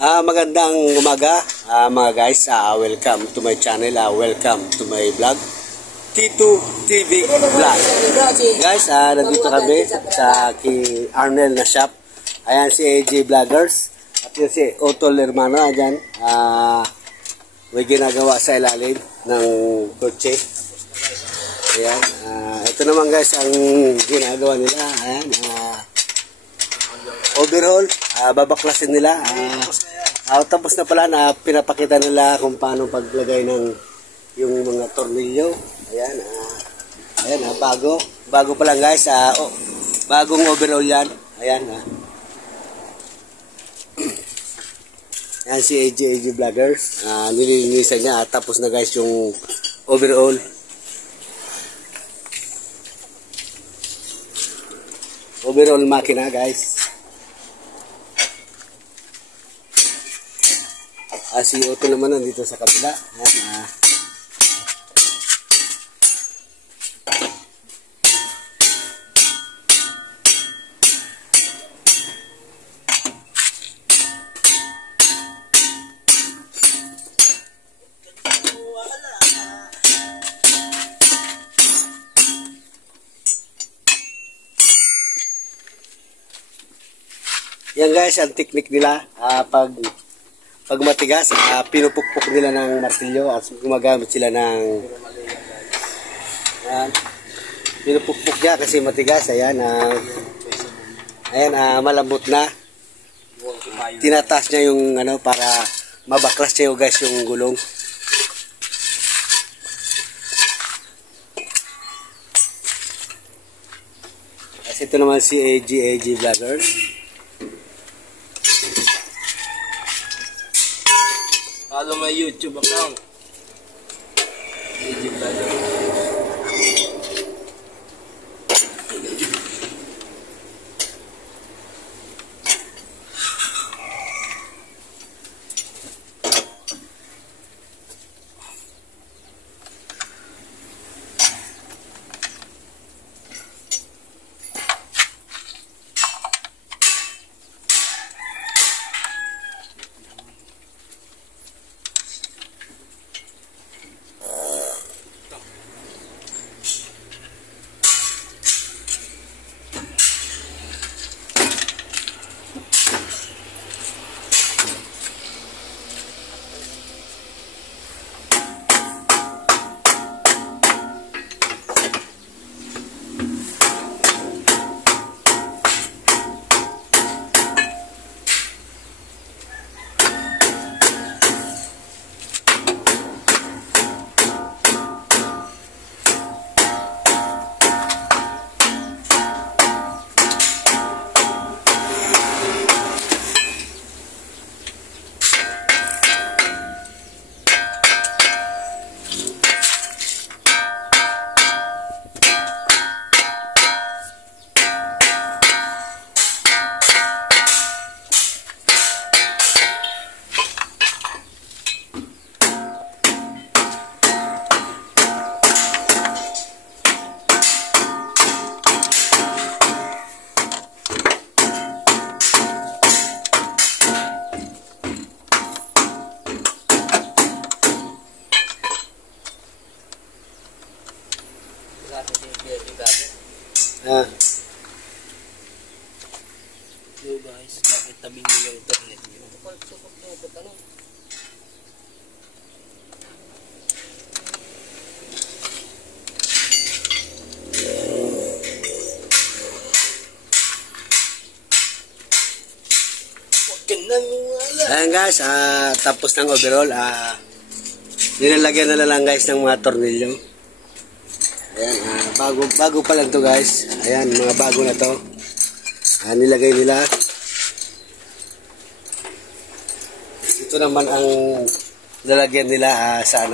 Magandang umaga mga guys. Welcome to my channel. Welcome to my vlog. Tito TV Vlog. Guys, nandito kami sa Arnel na shop. Ayan si AJ Vloggers. At yun si Otol Hermano. Ayan. May ginagawa sa ilalim ng kotse. Ayan. Ito naman guys ang ginagawa nila. Ayan. Overhaul. Babaklasin nila. Tapos na pala na pinapakita nila kung paano paglagay ng yung mga tornilyo. Ayan, ayan, bago pa lang guys. Bagong overhaul yan. Ayan, ayan si AJ Vloggers. Nililinisan niya. Tapos na guys yung overhaul. Overhaul makina guys. Si Otto naman nandito sa kabila. Ayan, yan guys, ang technique nila pag matigas, pinupukpok nila ng martilyo at gumagamit sila ng pinupukpok niya kasi matigas. Ayan, ayan, malambot na. Tinataas niya yung para mabaklas niya yung guys yung gulong. Kasi ito naman si AJ Vloggers. Follow my YouTube account. AJ Vloggers. Yo guys, bakit tabi niyo yung internet niyo? Ayan guys, tapos ng overhaul, nilalagyan na lang guys ng mga tornilyo. Ayan, bago pa lang to guys. Ayan, mga bago na to. Nilagay nila. Ito naman ang lalagyan nila sa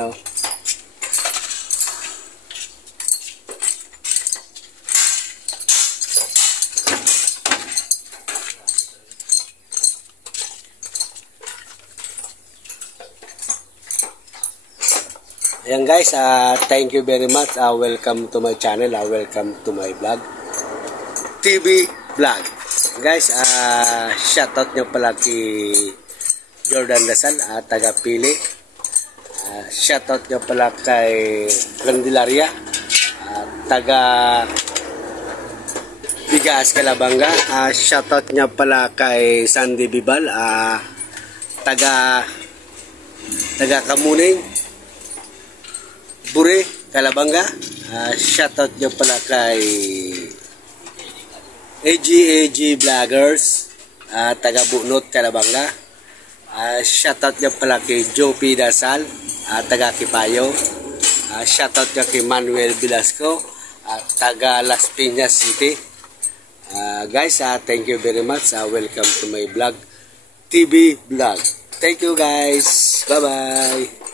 Ayan guys, thank you very much. Welcome to my channel. Welcome to my vlog. TV Vlog. Guys, shoutout nyo pala kay Jordan Dasal, taga Pili. Shoutout nga pala kay Candelaria, taga Bigas, Calabanga. Shoutout nga pala kay Sandy Bibal, taga Kamuning, Bure, Calabanga. Shoutout nga pala kay AG Vloggers, taga Bunot, Calabanga. Shoutout nga pala kay Joe P. Dasal, taga Kipayo. Shoutout nga kay Manuel Velasco, taga Las Piñas City. Guys, thank you very much. Welcome to my vlog, TV vlog. Thank you guys. Bye-bye.